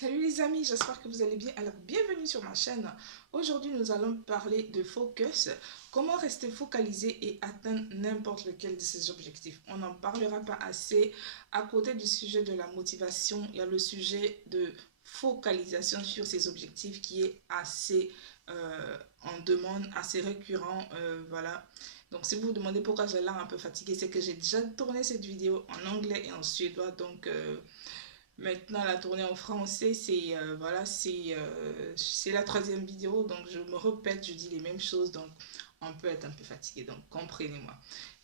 Salut les amis, j'espère que vous allez bien. Alors, bienvenue sur ma chaîne. Aujourd'hui, nous allons parler de focus. Comment rester focalisé et atteindre n'importe lequel de ses objectifs. On n'en parlera pas assez. À côté du sujet de la motivation, il y a le sujet de focalisation sur ses objectifs qui est assez en demande, assez récurrent. Voilà. Donc, si vous vous demandez pourquoi j'ai l'air un peu fatiguée, c'est que j'ai déjà tourné cette vidéo en anglais et en suédois. Donc, maintenant, la tournée en français, c'est voilà, c'est la troisième vidéo, donc je me répète, je dis les mêmes choses, donc on peut être un peu fatigué, donc comprenez-moi.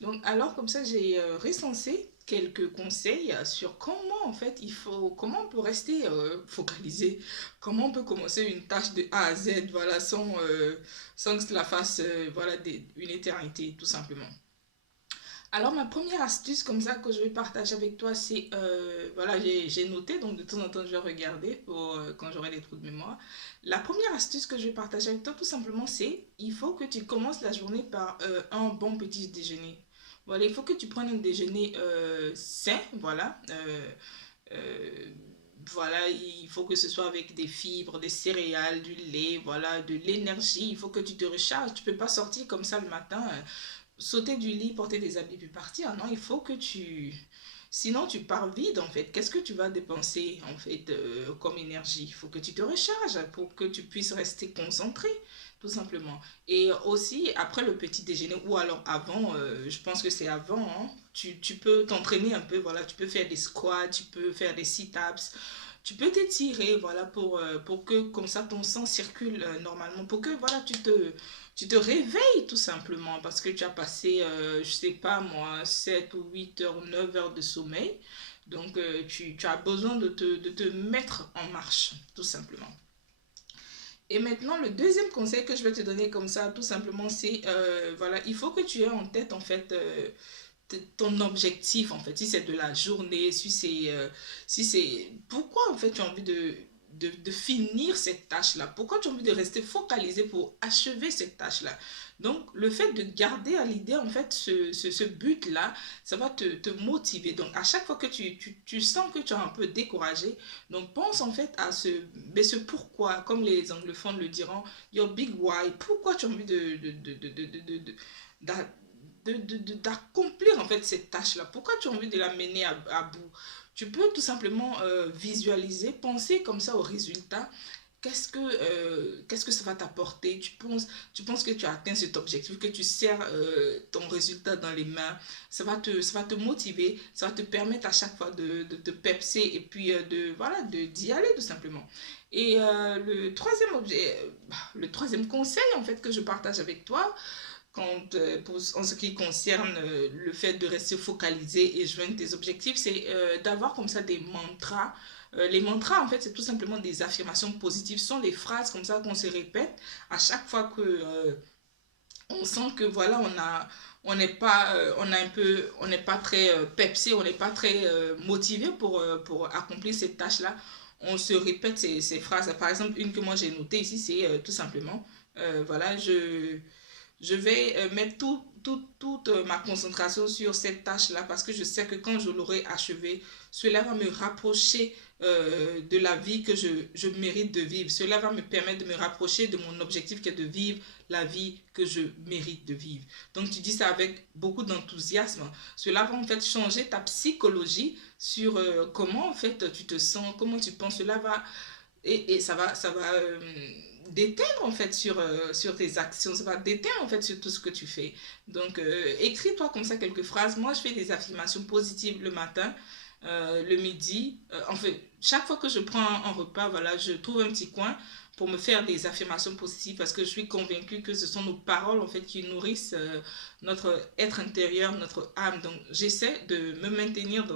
Donc alors comme ça, j'ai recensé quelques conseils sur comment en fait comment on peut rester focalisé, comment on peut commencer une tâche de A à Z, voilà, sans que cela fasse voilà une éternité, tout simplement. Alors, ma première astuce comme ça que je vais partager avec toi, c'est, voilà, j'ai noté, donc de temps en temps, je vais regarder pour, quand j'aurai des trous de mémoire. La première astuce que je vais partager avec toi, tout simplement, c'est, il faut que tu commences la journée par un bon petit déjeuner. Voilà, il faut que tu prennes un déjeuner sain, voilà. Euh, voilà, il faut que ce soit avec des fibres, des céréales, du lait, voilà, de l'énergie. Il faut que tu te recharges. Tu peux pas sortir comme ça le matin, sauter du lit, porter des habits puis partir. Non, il faut que tu... Sinon, tu pars vide en fait. Qu'est-ce que tu vas dépenser en fait comme énergie? Il faut que tu te recharges pour que tu puisses rester concentré, tout simplement. Et aussi, après le petit déjeuner ou alors avant, je pense que c'est avant, hein, tu peux t'entraîner un peu. Voilà, tu peux faire des squats, tu peux faire des sit-ups, tu peux t'étirer, voilà, pour que comme ça ton sang circule normalement, pour que voilà, tu te réveilles tout simplement, parce que tu as passé, je sais pas moi, 7 ou 8 heures ou 9 heures de sommeil. Donc tu as besoin de te mettre en marche, tout simplement. Et maintenant, le deuxième conseil que je vais te donner comme ça, tout simplement, c'est, voilà, il faut que tu aies en tête, en fait, ton objectif en fait, si c'est de la journée, si c'est pourquoi en fait tu as envie de finir cette tâche là, pourquoi tu as envie de rester focalisé pour achever cette tâche là. Donc le fait de garder à l'idée en fait ce but là, ça va te motiver. Donc à chaque fois que tu sens que tu es un peu découragé, donc pense en fait à ce pourquoi, comme les anglophones le diront, your big why, pourquoi tu as envie d'accomplir en fait cette tâche-là. Pourquoi tu as envie de la mener à bout? Tu peux tout simplement visualiser, penser comme ça au résultat. Qu'est-ce que ça va t'apporter? Tu penses que tu as atteint cet objectif, que tu serres ton résultat dans les mains. Ça va te motiver, ça va te permettre à chaque fois de te pepser et puis voilà, d'y aller tout simplement. Et le troisième conseil en fait que je partage avec toi, en ce qui concerne le fait de rester focalisé et joindre tes objectifs, c'est d'avoir comme ça des mantras. Les mantras, en fait, c'est tout simplement des affirmations positives. Ce sont des phrases comme ça qu'on se répète à chaque fois que on sent que voilà, on n'est pas très pepsé, on n'est pas très motivé pour accomplir cette tâche-là. On se répète ces phrases. Par exemple, une que moi j'ai notée ici, c'est tout simplement, voilà, je vais mettre toute ma concentration sur cette tâche-là parce que je sais que quand je l'aurai achevée, cela va me rapprocher de la vie que je mérite de vivre. Cela va me permettre de me rapprocher de mon objectif qui est de vivre la vie que je mérite de vivre. Donc tu dis ça avec beaucoup d'enthousiasme. Cela va en fait changer ta psychologie sur comment en fait tu te sens, comment tu penses. Cela va et ça va déteindre en fait sur tes actions, ça va déteindre en fait sur tout ce que tu fais. Donc écris-toi comme ça quelques phrases. Moi je fais des affirmations positives le matin, le midi. En fait, chaque fois que je prends un repas, voilà, je trouve un petit coin pour me faire des affirmations positives parce que je suis convaincue que ce sont nos paroles en fait qui nourrissent notre être intérieur, notre âme. Donc j'essaie de me maintenir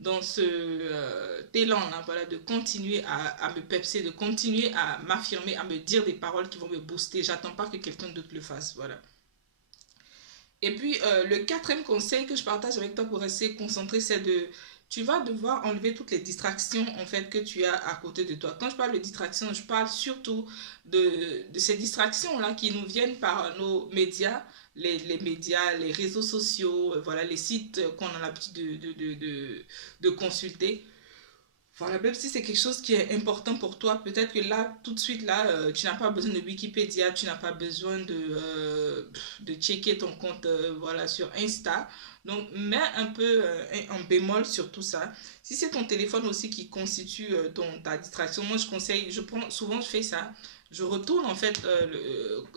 dans ce élan-là, voilà, de continuer à me pepser, de continuer à m'affirmer, à me dire des paroles qui vont me booster. J'attends pas que quelqu'un d'autre le fasse, voilà. Et puis, le quatrième conseil que je partage avec toi pour rester concentré, c'est tu vas devoir enlever toutes les distractions en fait que tu as à côté de toi. Quand je parle de distractions, je parle surtout de ces distractions-là qui nous viennent par nos médias, les médias, les réseaux sociaux, voilà, les sites qu'on a l'habitude de consulter. Voilà, même si c'est quelque chose qui est important pour toi, peut-être que là, tout de suite, là, tu n'as pas besoin de Wikipédia, tu n'as pas besoin de checker ton compte voilà, sur Insta. Donc, mets un peu un bémol sur tout ça. Si c'est ton téléphone aussi qui constitue ta distraction, moi, je conseille, souvent, je fais ça. Je retourne en fait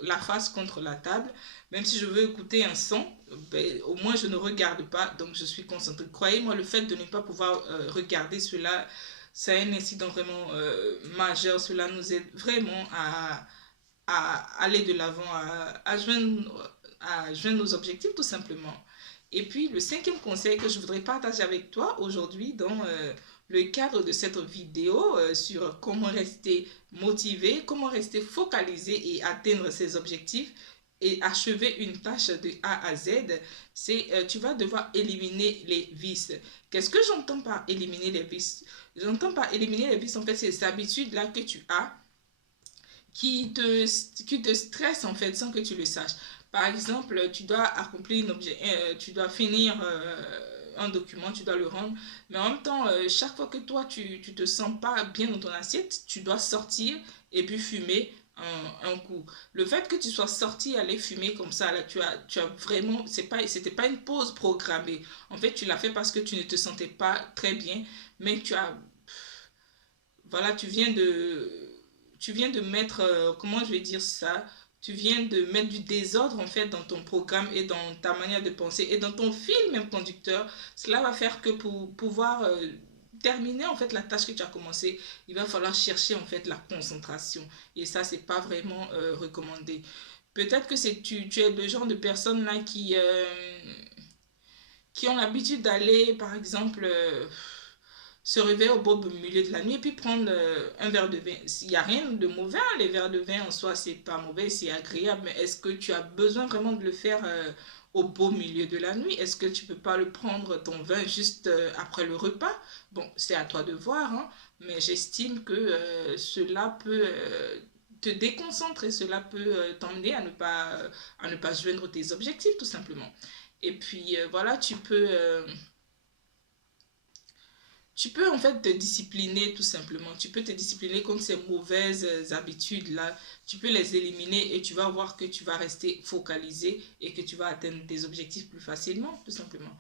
la face contre la table, même si je veux écouter un son, ben, au moins je ne regarde pas, donc je suis concentrée. Croyez-moi, le fait de ne pas pouvoir regarder cela, c'est un incident vraiment majeur. Cela nous aide vraiment à aller de l'avant, à joindre nos objectifs tout simplement. Et puis le cinquième conseil que je voudrais partager avec toi aujourd'hui dans le cadre de cette vidéo sur comment rester motivé, comment rester focalisé et atteindre ses objectifs et achever une tâche de A à Z, c'est tu vas devoir éliminer les vices. Qu'est-ce que j'entends par éliminer les vices? J'entends par éliminer les vices, en fait, ces habitudes-là que tu as qui te stressent, en fait, sans que tu le saches. Par exemple, tu dois accomplir tu dois finir un document, tu dois le rendre, mais en même temps, chaque fois que toi, tu te sens pas bien dans ton assiette, tu dois sortir et puis fumer un coup. Le fait que tu sois sorti aller fumer comme ça, là, tu as vraiment, c'était pas une pause programmée. En fait, tu l'as fait parce que tu ne te sentais pas très bien, mais voilà, tu viens de mettre, comment je vais dire ça, tu viens de mettre du désordre en fait dans ton programme et dans ta manière de penser et dans ton fil même conducteur. Cela va faire que pour pouvoir terminer en fait la tâche que tu as commencé, il va falloir chercher en fait la concentration et ça c'est pas vraiment recommandé. Peut-être que tu es le genre de personne là qui ont l'habitude d'aller par exemple se réveiller au beau milieu de la nuit et puis prendre un verre de vin. Il n'y a rien de mauvais, hein, les verres de vin en soi, c'est pas mauvais, c'est agréable, mais est-ce que tu as besoin vraiment de le faire au beau milieu de la nuit? Est-ce que tu peux pas le prendre ton vin juste après le repas? Bon, c'est à toi de voir, hein, mais j'estime que cela peut te déconcentrer, cela peut t'emmener à ne pas joindre tes objectifs tout simplement. Et puis voilà, tu peux en fait te discipliner tout simplement. Tu peux te discipliner contre ces mauvaises habitudes-là. Tu peux les éliminer et tu vas voir que tu vas rester focalisé et que tu vas atteindre tes objectifs plus facilement, tout simplement.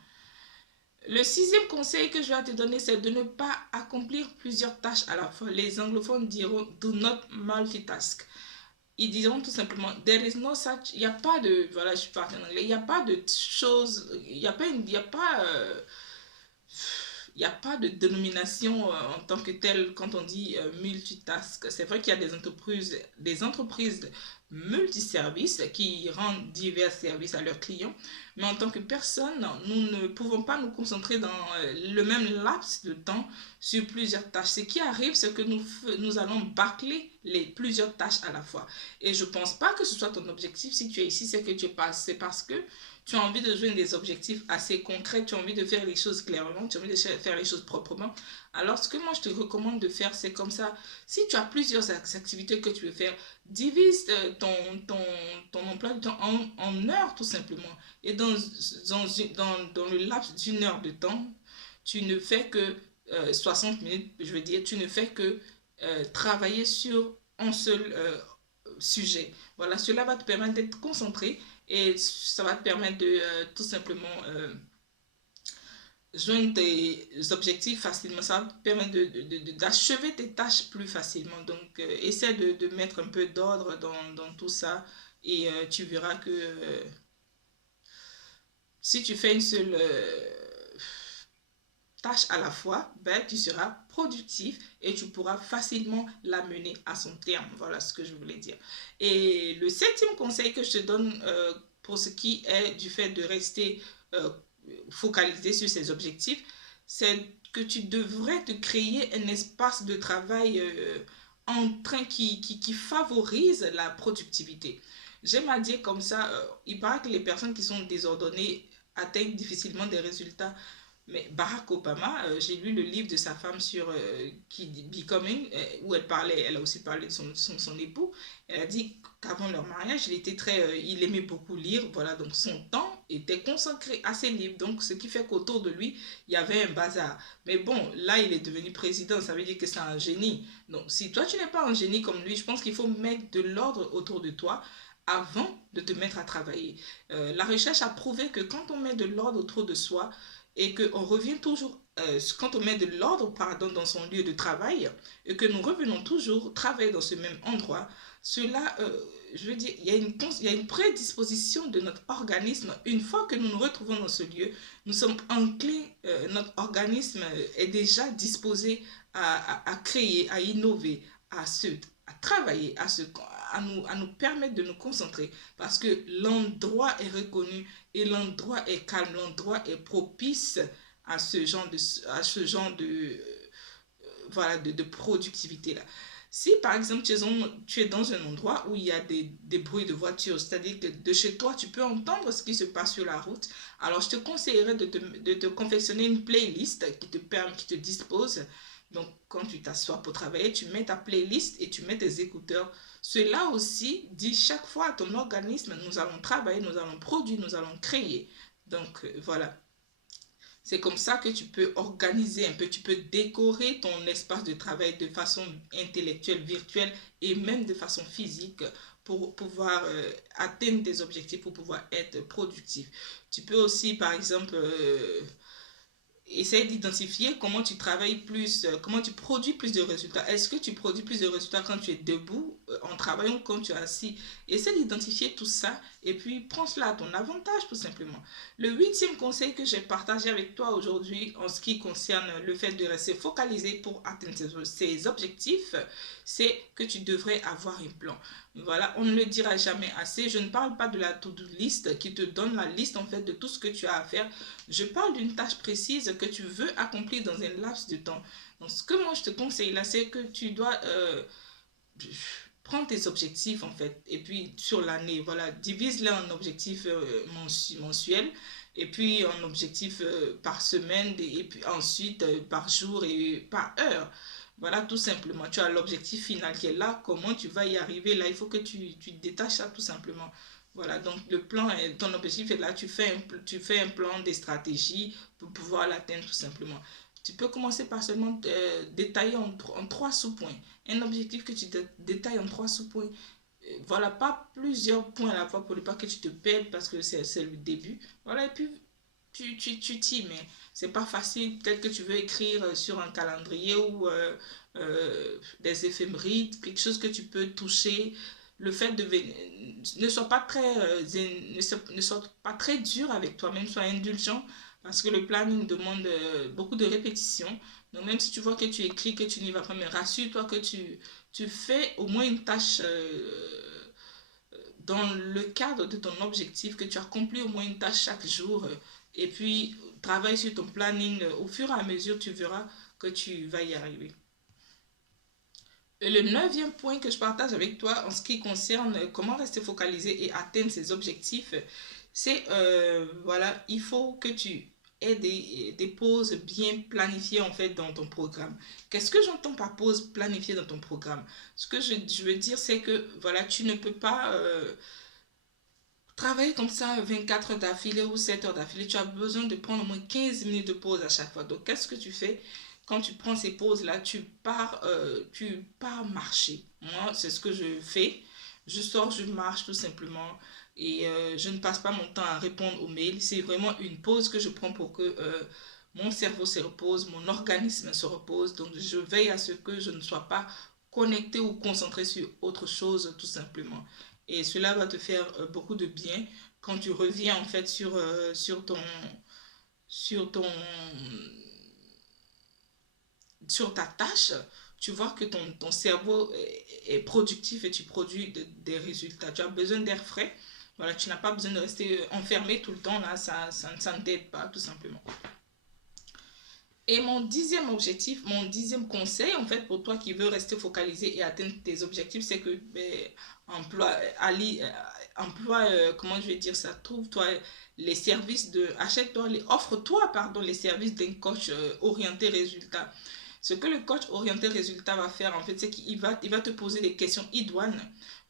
Le sixième conseil que je vais te donner, c'est de ne pas accomplir plusieurs tâches à la fois. Les anglophones diront do not multitask. Ils diront tout simplement there is no such. Il n'y a pas de. Voilà, je suis partie en anglais. Il n'y a pas de chose. Il n'y a pas. Il n'y a pas il n'y a pas de dénomination en tant que telle quand on dit multitask. C'est vrai qu'il y a des entreprises multiservices qui rendent divers services à leurs clients, mais en tant que personne, nous ne pouvons pas nous concentrer dans le même laps de temps sur plusieurs tâches. Ce qui arrive, c'est que nous allons bâcler les plusieurs tâches à la fois. Et je ne pense pas que ce soit ton objectif. Si tu es ici, c'est que tu es pas, c'est parce que tu as envie de jouer des objectifs assez concrets, tu as envie de faire les choses clairement, tu as envie de faire les choses proprement. Alors, ce que moi, je te recommande de faire, c'est comme ça. Si tu as plusieurs activités que tu veux faire, divise ton emploi du temps en heures, tout simplement. Et dans le laps d'une heure de temps, tu ne fais que 60 minutes, je veux dire, tu ne fais que travailler sur un seul sujet. Voilà, cela va te permettre d'être concentré et ça va te permettre de tout simplement joindre tes objectifs facilement. Ça va te permettre d'achever tes tâches plus facilement. Donc, essaie de mettre un peu d'ordre dans tout ça et tu verras que si tu fais une seule tâche à la fois, ben, tu seras productif et tu pourras facilement la mener à son terme. Voilà ce que je voulais dire. Et le septième conseil que je te donne pour ce qui est du fait de rester focalisé sur ses objectifs, c'est que tu devrais te créer un espace de travail en train qui favorise la productivité. J'aime à dire comme ça, il paraît que les personnes qui sont désordonnées atteignent difficilement des résultats Mais Barack Obama, j'ai lu le livre de sa femme sur qui dit Becoming, où elle a aussi parlé de son époux. Elle a dit qu'avant leur mariage, il aimait beaucoup lire, voilà, donc son temps était consacré à ses livres. Donc, ce qui fait qu'autour de lui, il y avait un bazar. Mais bon, là, il est devenu président, ça veut dire que c'est un génie. Donc, si toi, tu n'es pas un génie comme lui, je pense qu'il faut mettre de l'ordre autour de toi avant de te mettre à travailler. La recherche a prouvé que quand on met de l'ordre autour de soi et qu'on revient toujours, quand on met de l'ordre, pardon, dans son lieu de travail et que nous revenons toujours travailler dans ce même endroit, cela, je veux dire, il y a une prédisposition de notre organisme. Une fois que nous nous retrouvons dans ce lieu, nous sommes enclins, notre organisme est déjà disposé à créer, à innover, à travailler, à nous permettre de nous concentrer parce que l'endroit est reconnu et l'endroit est calme, l'endroit est propice à ce genre de productivité là. Si par exemple tu es dans un endroit où il y a des bruits de voiture, c'est-à-dire que de chez toi tu peux entendre ce qui se passe sur la route, alors je te conseillerais de te confectionner une playlist qui te dispose. Donc quand tu t'assois pour travailler, tu mets ta playlist et tu mets tes écouteurs. Cela aussi dit chaque fois à ton organisme, nous allons travailler, nous allons produire, nous allons créer. Donc voilà. C'est comme ça que tu peux organiser un peu, tu peux décorer ton espace de travail de façon intellectuelle, virtuelle et même de façon physique pour pouvoir atteindre tes objectifs, pour pouvoir être productif. Tu peux aussi, par exemple, essaye d'identifier comment tu travailles plus, comment tu produis plus de résultats. Est-ce que tu produis plus de résultats quand tu es debout en travaillant ou quand tu es assis? Essaye d'identifier tout ça et puis prends cela à ton avantage tout simplement. Le huitième conseil que j'ai partagé avec toi aujourd'hui en ce qui concerne le fait de rester focalisé pour atteindre ses objectifs, c'est que tu devrais avoir un plan. Voilà, on ne le dira jamais assez. Je ne parle pas de la to-do list qui te donne la liste en fait de tout ce que tu as à faire. Je parle d'une tâche précise que tu veux accomplir dans un laps de temps. Donc, ce que moi je te conseille là, c'est que tu dois prendre tes objectifs en fait. Et puis, sur l'année, voilà, divise-les en objectifs mensuels. Et puis, en objectifs par semaine. Et puis, ensuite, par jour et par heure. Voilà, tout simplement. Tu as l'objectif final qui est là. Comment tu vas y arriver? Là, il faut que tu détaches ça tout simplement. Voilà, donc le plan, ton objectif est là, tu fais un plan, des stratégies pour pouvoir l'atteindre tout simplement. Tu peux commencer par seulement détailler en trois sous-points. Un objectif que tu détailles en trois sous-points. Voilà, pas plusieurs points à la fois pour ne pas que tu te perdes parce que c'est le début. Voilà, et puis tu t'y mets. C'est pas facile. Peut-être que tu veux écrire sur un calendrier ou des éphémérides, quelque chose que tu peux toucher. Le fait de ne sois pas très ne sois pas très dur avec toi-même, sois indulgent parce que le planning demande beaucoup de répétitions. Donc même si tu vois que tu écris, que tu n'y vas pas, mais rassure-toi que tu fais au moins une tâche dans le cadre de ton objectif, que tu accomplis au moins une tâche chaque jour et puis travaille sur ton planning. Au fur et à mesure, tu verras que tu vas y arriver. Et le neuvième point que je partage avec toi en ce qui concerne comment rester focalisé et atteindre ses objectifs, c'est, voilà, il faut que tu aies des pauses bien planifiées en fait dans ton programme. Qu'est-ce que j'entends par pause planifiée dans ton programme? Ce que je veux dire, c'est que, voilà, tu ne peux pas travailler comme ça 24 heures d'affilée ou 7 heures d'affilée. Tu as besoin de prendre au moins 15 minutes de pause à chaque fois. Donc, qu'est-ce que tu fais? Quand tu prends ces pauses-là, tu pars marcher. Moi, c'est ce que je fais. Je sors, je marche tout simplement et je ne passe pas mon temps à répondre aux mails. C'est vraiment une pause que je prends pour que mon cerveau se repose, mon organisme se repose. Donc, je veille à ce que je ne sois pas connecté ou concentré sur autre chose tout simplement. Et cela va te faire beaucoup de bien quand tu reviens en fait sur ton sur ta tâche, tu vois que ton cerveau est productif et tu produis des résultats. Tu as besoin d'air frais. Voilà, tu n'as pas besoin de rester enfermé tout le temps là, ça ne t'aide pas tout simplement. Et mon dixième objectif, mon dixième conseil, en fait, pour toi qui veux rester focalisé et atteindre tes objectifs, c'est que emploi, comment je vais dire ça, trouve-toi les services achète-toi, offre-toi, pardon, les services d'un coach orienté résultat. Ce que le coach orienté résultat va faire, en fait, c'est il va te poser des questions idoines.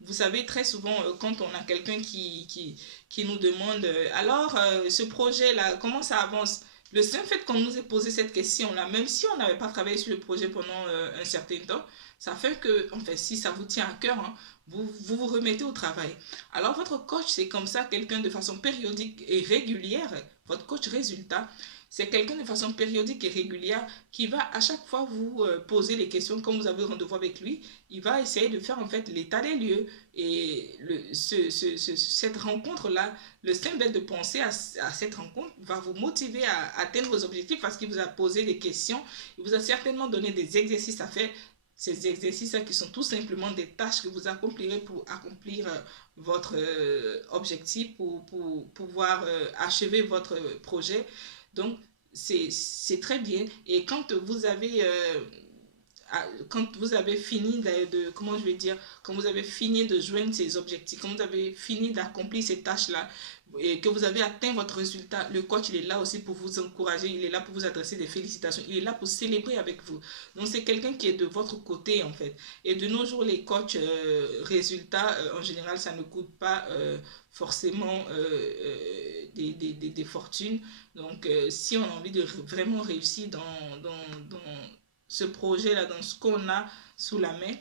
Vous savez, très souvent, quand on a quelqu'un qui nous demande, alors, ce projet-là, comment ça avance? Le simple fait qu'on nous ait posé cette question-là, même si on n'avait pas travaillé sur le projet pendant un certain temps, ça fait que, en fait, si ça vous tient à cœur, hein, vous remettez au travail. Alors, votre coach, c'est comme ça, quelqu'un de façon périodique et régulière, votre coach résultat, c'est quelqu'un de façon périodique et régulière qui va à chaque fois vous poser les questions quand vous avez rendez-vous avec lui. Il va essayer de faire en fait l'état des lieux. Et cette rencontre-là, le simple fait de penser à cette rencontre va vous motiver à atteindre vos objectifs parce qu'il vous a posé des questions. Il vous a certainement donné des exercices à faire. Ces exercices qui sont tout simplement des tâches que vous accomplirez pour accomplir votre objectif, pour pouvoir achever votre projet. Donc, c'est très bien. Et quand vous avez fini comment je vais dire, quand vous avez fini de joindre ces objectifs, quand vous avez fini d'accomplir ces tâches-là, et que vous avez atteint votre résultat, le coach, il est là aussi pour vous encourager, il est là pour vous adresser des félicitations, il est là pour célébrer avec vous. Donc, c'est quelqu'un qui est de votre côté, en fait. Et de nos jours, les coachs résultats, en général, ça ne coûte pas forcément des fortunes. Donc, si on a envie de vraiment réussir dans ce projet-là, dans ce qu'on a sous la main,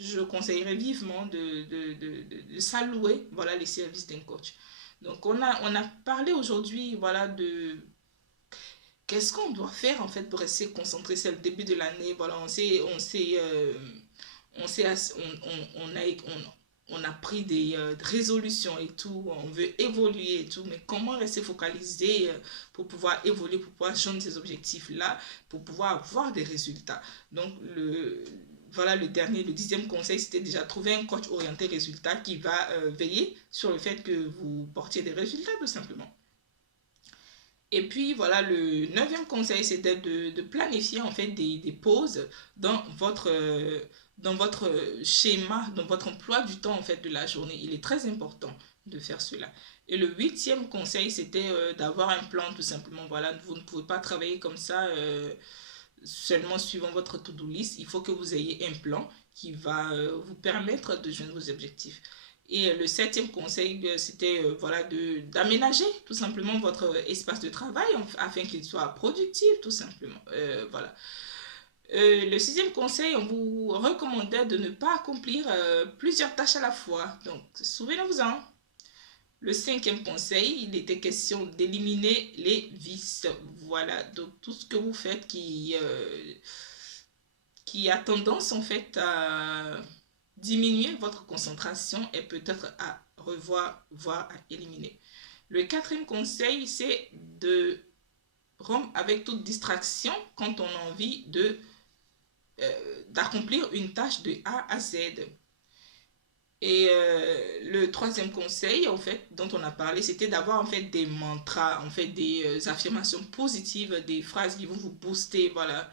je conseillerais vivement de s'allouer, voilà, les services d'un coach. Donc, on a parlé aujourd'hui, voilà, de qu'est-ce qu'on doit faire, en fait, pour rester concentré. C'est le début de l'année, voilà, on a pris des résolutions et tout, on veut évoluer et tout, mais comment rester focalisé pour pouvoir évoluer, pour pouvoir joindre ces objectifs-là, pour pouvoir avoir des résultats. Donc, voilà le dixième conseil, c'était déjà trouver un coach orienté résultat qui va veiller sur le fait que vous portiez des résultats, tout simplement. Et puis voilà, le neuvième conseil, c'était de planifier en fait des pauses dans votre schéma, dans votre emploi du temps en fait de la journée. Il est très important de faire cela. Et le huitième conseil, c'était d'avoir un plan tout simplement. Voilà, vous ne pouvez pas travailler comme ça seulement suivant votre to-do list. Il faut que vous ayez un plan qui va vous permettre de joindre vos objectifs. Et le septième conseil, c'était voilà, d'aménager tout simplement votre espace de travail afin qu'il soit productif, tout simplement. Voilà. Le sixième conseil, on vous recommandait de ne pas accomplir plusieurs tâches à la fois. Donc, souvenez-vous-en. Le cinquième conseil, il était question d'éliminer les vices. Voilà, donc tout ce que vous faites qui a tendance en fait à diminuer votre concentration et peut-être à revoir, voire à éliminer. Le quatrième conseil, c'est de rompre avec toute distraction quand on a envie d'accomplir une tâche de A à Z. Et le troisième conseil, en fait, dont on a parlé, c'était d'avoir en fait des mantras, en fait des affirmations positives, des phrases qui vont vous booster, voilà.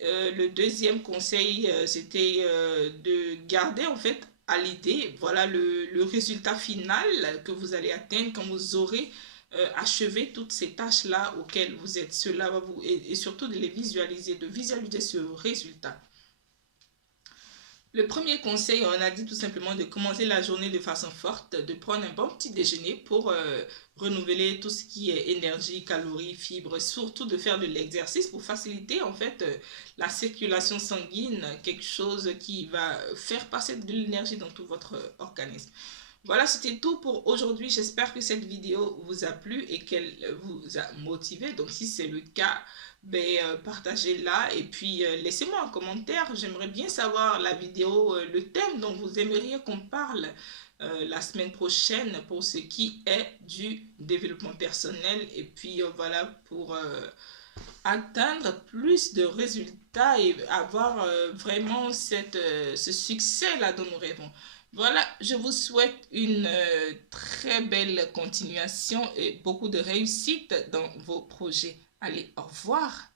Le deuxième conseil, c'était de garder en fait à l'idée, voilà, le résultat final que vous allez atteindre quand vous aurez achevé toutes ces tâches-là auxquelles vous êtes. Cela va vous, et surtout de les visualiser, de visualiser ce résultat. Le premier conseil, on a dit tout simplement de commencer la journée de façon forte, de prendre un bon petit déjeuner pour renouveler tout ce qui est énergie, calories, fibres, surtout de faire de l'exercice pour faciliter en fait la circulation sanguine, quelque chose qui va faire passer de l'énergie dans tout votre organisme. Voilà, c'était tout pour aujourd'hui. J'espère que cette vidéo vous a plu et qu'elle vous a motivé. Donc, si c'est le cas, partagez-la et puis laissez-moi un commentaire. J'aimerais bien savoir la vidéo, le thème dont vous aimeriez qu'on parle la semaine prochaine pour ce qui est du développement personnel. Et puis, voilà, pour atteindre plus de résultats et avoir vraiment ce succès-là dont nous rêvons. Voilà, je vous souhaite une très belle continuation et beaucoup de réussite dans vos projets. Allez, au revoir.